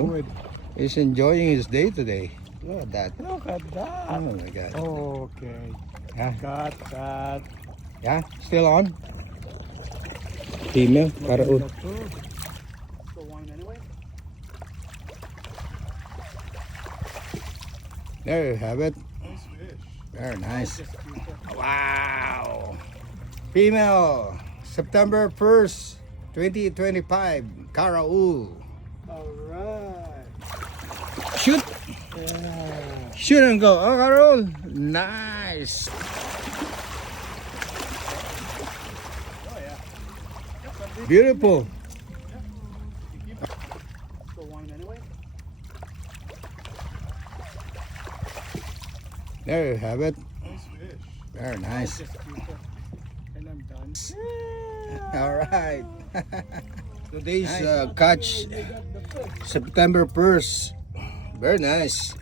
Good. He's enjoying his day today. Look at that. Look at that. Oh my God. Okay. Yeah, Got that. yeah. Still on. Female. Karaul. Go on anyway. There you have it. Nice fish. Very nice. Just cute. Wow. Female. September 1st, 2025. Karaul. Alright. Shoot. Yeah. Shoot and go. Oh, Karaul. Nice. Oh yeah. Beautiful. Go on anyway. There you have it. Nice fish. Very nice. Just cute. And I'm done. All right. Today's catch, September 1st. Very nice.